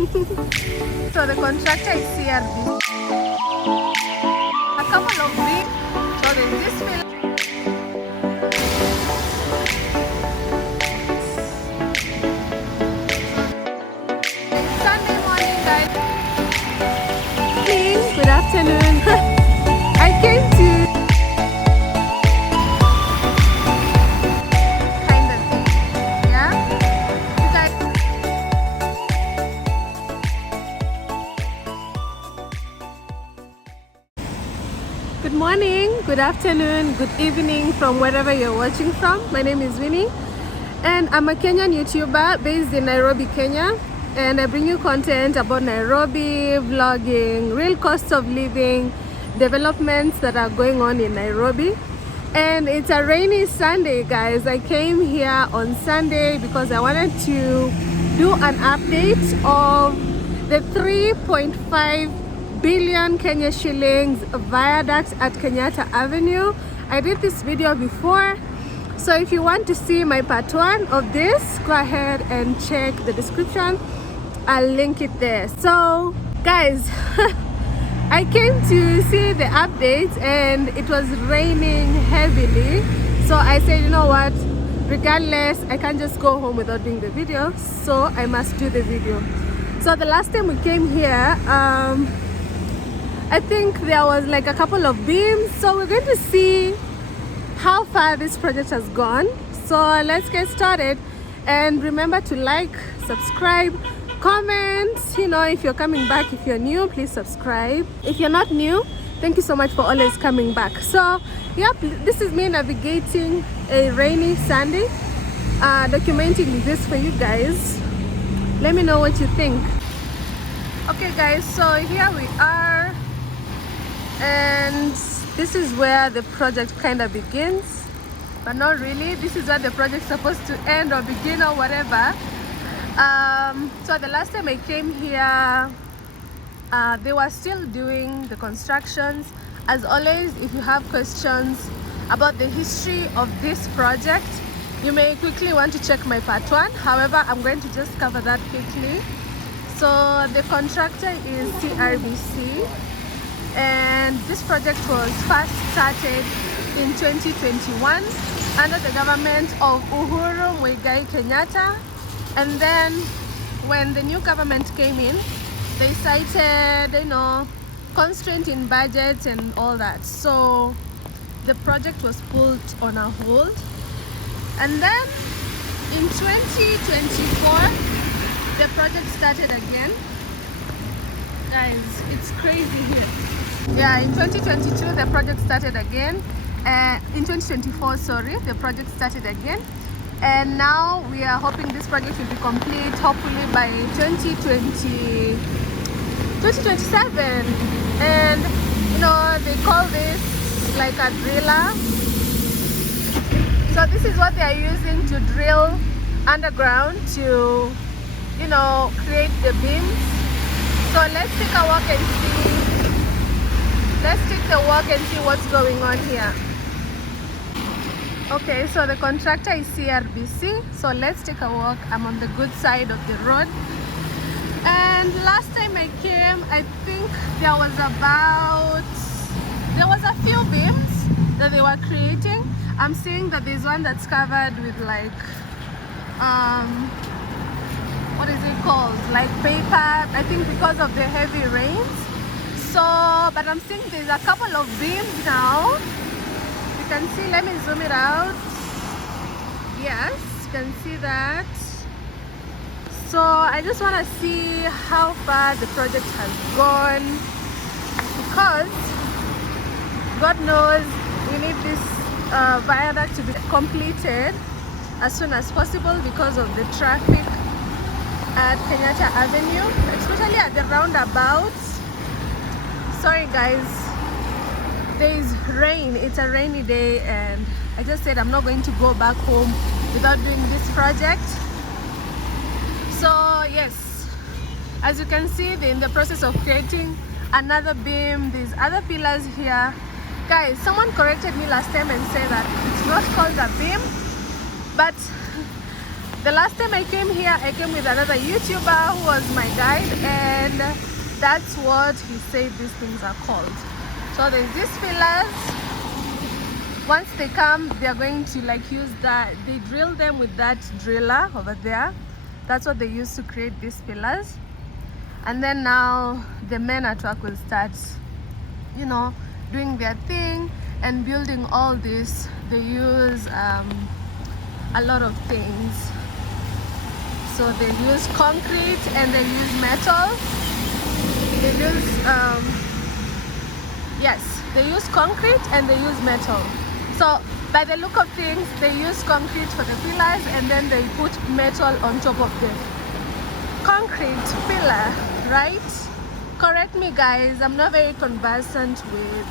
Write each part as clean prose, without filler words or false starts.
So the contractor is CRB. A couple of beams. So there's this pillar. It's Sunday morning, guys. Good afternoon. I came to kind of thing. Yeah. You guys. Good morning, good afternoon, good evening from wherever you're watching from. My name is Winnie and I'm a Kenyan YouTuber based in Nairobi, Kenya. And I bring you content about Nairobi, vlogging, real cost of living, developments that are going on in Nairobi. And it's a rainy Sunday, guys. I came here on Sunday because I wanted to do an update of the 3.5 billion Kenya shillings viaduct at Kenyatta Avenue. I did this video before, so if you want to see my part 1 of this, go ahead and check the description. I'll link it there. So guys, I came to see the update and it was raining heavily, so I said, you know what, regardless, I can't just go home without doing the video, so I must do the video. So the last time we came here, I think there was like a couple of beams, so we're going to see how far this project has gone. So let's get started, and remember to like, subscribe, comment. You know, if you're coming back, if you're new, please subscribe. If you're not new, thank you so much for always coming back. So yep, this is me navigating a rainy Sunday, documenting this for you guys. Let me know what you think. Okay guys, so here we are, and this is where the project kind of begins, but not really. This is where the project's supposed to end or begin or whatever. So the last time I came here, they were still doing the constructions. As always, if you have questions about the history of this project, you may quickly want to check my part 1. However, I'm going to just cover that quickly. So the contractor is CRBC, and this project was first started in 2021 under the government of Uhuru Muigai Kenyatta. And then when the new government came in, they cited, you know, constraint in budget and all that. So the project was pulled on a hold. And then in 2024, the project started again. Guys, it's crazy here. Yeah, in 2022, the project started again. In 2024, sorry, the project started again. And now we are hoping this project will be complete, hopefully by 2027. And you know, they call this like a driller. So this is what they are using to drill underground to, you know, create the beams. So let's take a walk and see. Let's take a walk and see what's going on here. Okay, so the contractor is CRBC, so let's take a walk. I'm on the good side of the road. And last time I came, I think there was a few beams that they were creating. I'm seeing that there's one that's covered with like, what is it called? Like paper, I think because of the heavy rains. So, but I'm seeing there's a couple of beams now. You can see, let me zoom it out. Yes, you can see that. So I just want to see how far the project has gone, because God knows we need this viaduct to be completed as soon as possible because of the traffic at Kenyatta Avenue, especially at the roundabouts. Sorry guys, there is rain. It's a rainy day, and I just said I'm not going to go back home without doing this project. So yes, as you can see, they're in the process of creating another beam. There's other pillars here. Guys, someone corrected me last time and said that it's not called a beam, but The last time I came here, I came with another YouTuber who was my guide, and that's what he said these things are called. So there's these pillars. Once they come, they are going to like use that, they drill them with that driller over there. That's what they use to create these pillars. And then now the men at work will start, you know, doing their thing and building all this. They use a lot of things. So they use concrete and they use metal. They use yes, they use concrete and they use metal. So by the look of things, they use concrete for the pillars and then they put metal on top of the concrete pillar, right? Correct me guys, I'm not very conversant with,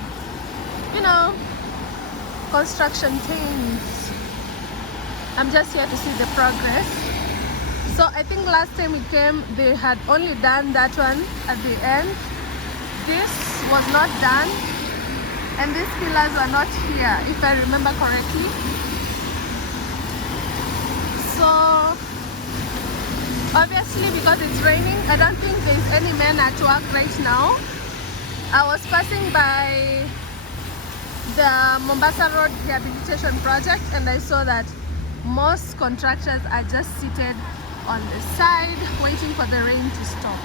you know, construction things. I'm just here to see the progress. So I think last time we came, they had only done that one at the end. This was not done. And these pillars were not here, if I remember correctly. So, obviously because it's raining, I don't think there's any men at work right now. I was passing by the Mombasa Road Rehabilitation Project and I saw that most contractors are just seated on the side waiting for the rain to stop.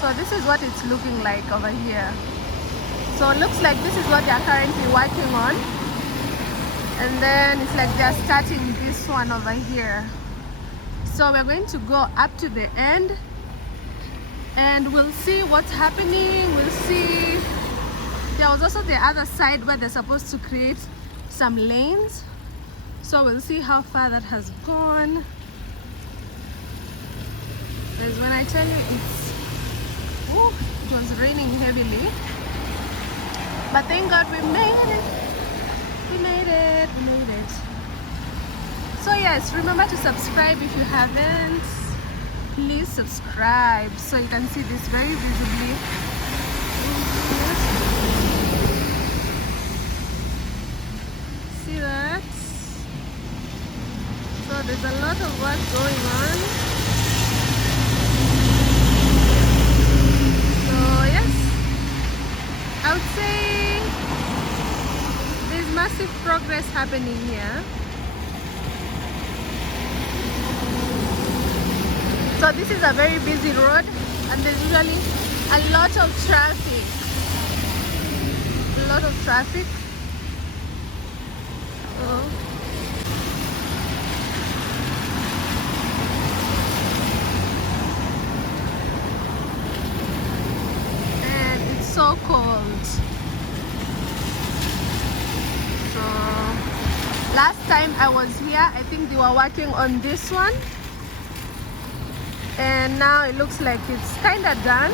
So this is what it's looking like over here. So it looks like this is what they are currently working on. And then it's like they are starting this one over here. So we're going to go up to the end and we'll see what's happening. We'll see. There was also the other side where they're supposed to create some lanes. So we'll see how far that has gone. Because when I tell you it was raining heavily. But thank God we made it. We made it. We made it. So yes, remember to subscribe if you haven't. Please subscribe so you can see this very visibly. See that? So there's a lot of work going on. So yes, I would say there's massive progress happening here. So this is a very busy road and there's usually a lot of traffic. A lot of traffic. And it's so cold. So last time I was here, I think they were working on this one. And now it looks like it's kind of done.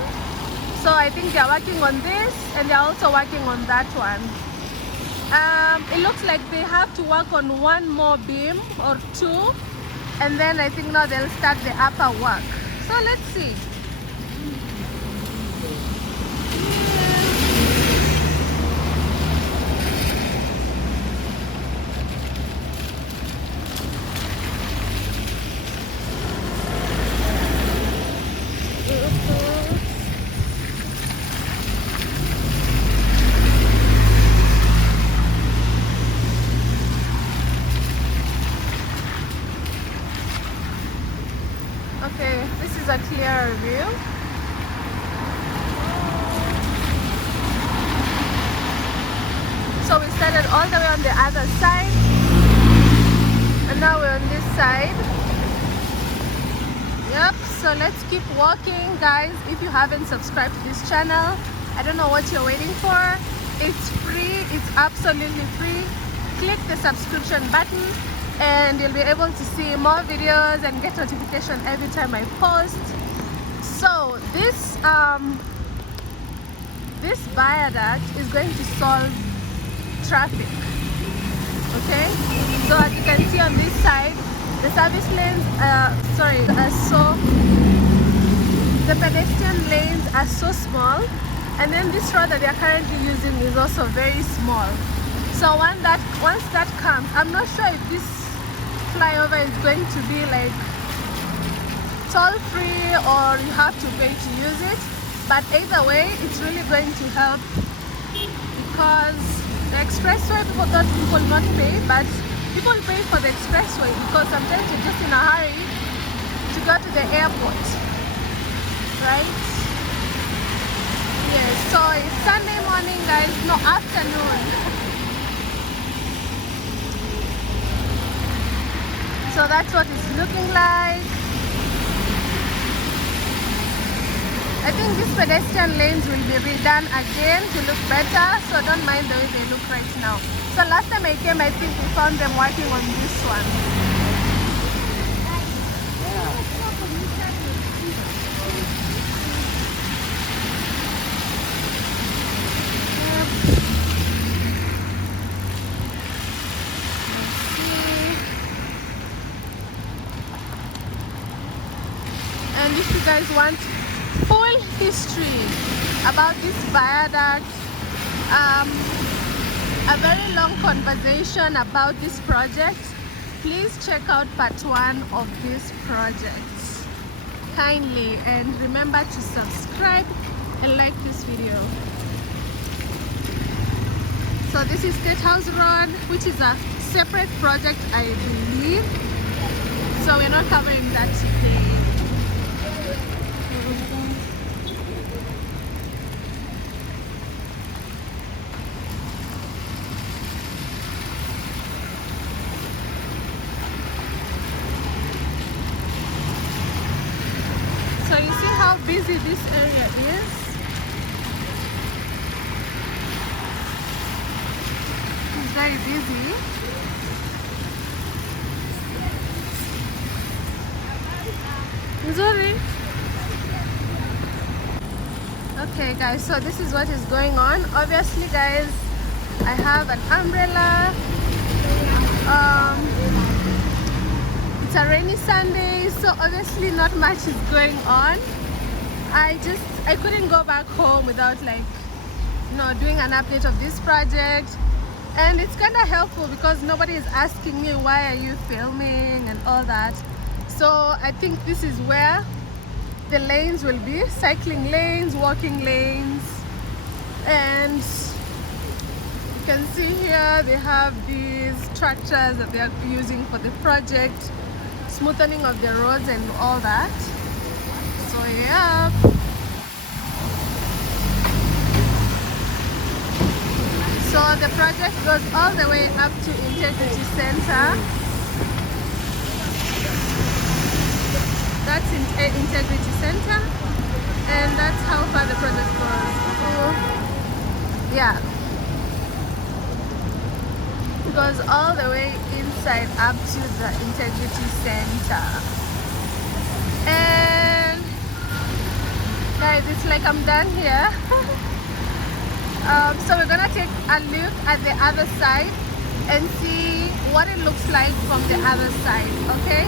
So I think they're working on this and they're also working on that one. It looks like they have to work on one more beam or two, and then I think now they'll start the upper work. So let's see. Okay, this is a clearer view. So we started all the way on the other side and now we're on this side. Yep, so let's keep walking guys. If you haven't subscribed to this channel, I don't know what you're waiting for. It's free, it's absolutely free. Click the subscription button and you'll be able to see more videos and get notification every time I post. So this this viaduct is going to solve traffic. Okay, so as you can see on this side, the service lanes the pedestrian lanes are so small And then this road that they're currently using is also very small. So once that comes, I'm not sure if this flyover is going to be like toll free or you have to pay to use it. But either way, it's really going to help, because the expressway, people thought people not pay, but people pay for the expressway because sometimes you're just in a hurry to go to the airport, right? Yes, so it's Sunday morning, guys, no, afternoon. So that's what it's looking like. I think these pedestrian lanes will be redone again to look better, so don't mind the way they look right now. So last time I came, I think we found them working on this one. And if you guys want full history about this viaduct, a very long conversation about this project, please check out part 1 of this project kindly, and remember to subscribe and like this video. So this is State House Road, which is a separate project, I believe, so we're not covering that today. So you see how busy this area is? It's very busy. Sorry. Okay guys, so this is what is going on. Obviously guys, I have an umbrella. It's a rainy Sunday, so obviously not much is going on. I couldn't go back home without doing an update of this project, and it's kind of helpful because nobody is asking me why are you filming and all that. So I think this is where the lanes will be, cycling lanes, walking lanes, and you can see here they have these tractors that they are using for the project, smoothing of the roads and all that. So yeah, so the project goes all the way up to Integrity Center. That's Integrity Center, and that's how far the project goes. So yeah, it goes all the way inside up to the Integrity Center. And guys, it's like I'm done here. So we're gonna take a look at the other side and see what it looks like from the other side, okay?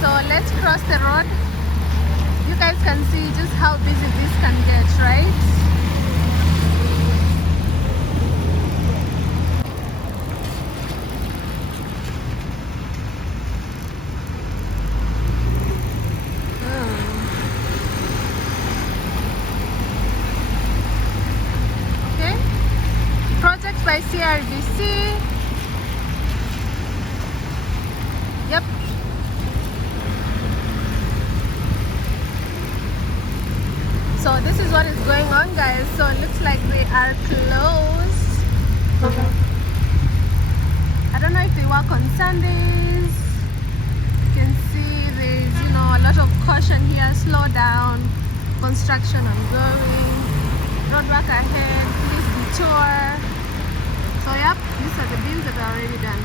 So let's cross the road. You guys can see just how busy this can get, right? Okay. Project by CRBC. Yep. So this is what is going on, guys. So it looks like they are closed. I don't know if they work on Sundays. You can see there's a lot of caution here, slow down, construction ongoing, roadwork ahead, please detour. So yep, these are the bins that are already done.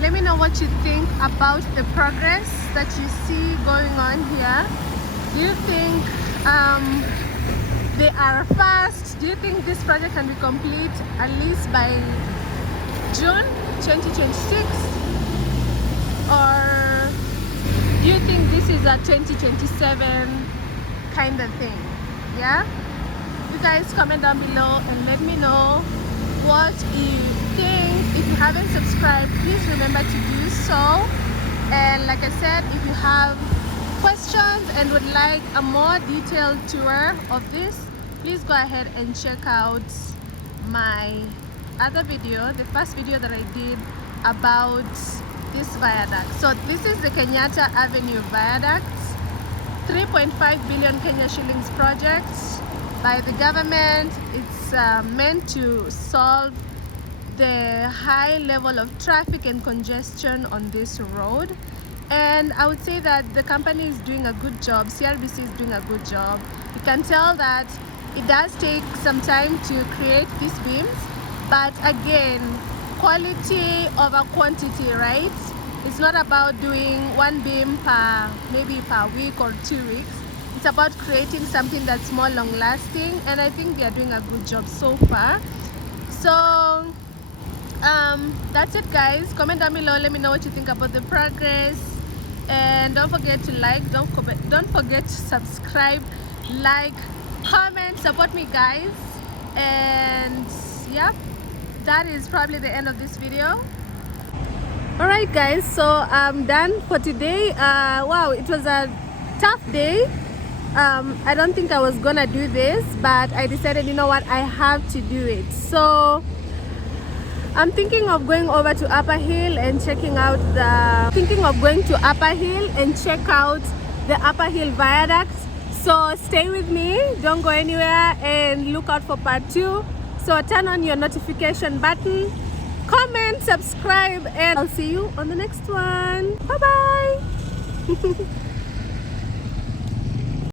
Let me know what you think about the progress that you see going on here. Do you think they are fast? Do you think this project can be complete at least by June 2026? Or do you think this is a 2027 kind of thing? Yeah? You guys comment down below and let me know what you think. If you haven't subscribed, please remember to do so. And like I said, if you have questions and would like a more detailed tour of this, please go ahead and check out my other video, the first video that I did about this viaduct. So this is the Kenyatta Avenue Viaduct, 3.5 billion Kenya shillings project by the government. It's meant to solve the high level of traffic and congestion on this road, and I would say that the company is doing a good job. CRBC is doing a good job. You can tell that it does take some time to create these beams, but again, quality over quantity, right? It's not about doing one beam maybe per week or 2 weeks. It's about creating something that's more long lasting, and I think they are doing a good job so far. So that's it, guys. Comment down below, let me know what you think about the progress, and don't forget to like, don't forget to subscribe, like, comment, support me, guys. And yeah, that is probably the end of this video. Alright guys, so I'm done for today. Wow, it was a tough day. I don't think I was gonna do this, but I decided, you know what, I have to do it. So I'm thinking of going over to Upper Hill and checking out the Upper Hill Viaduct. So stay with me, don't go anywhere, and look out for part 2. So turn on your notification button, comment, subscribe, and I'll see you on the next one. Bye bye.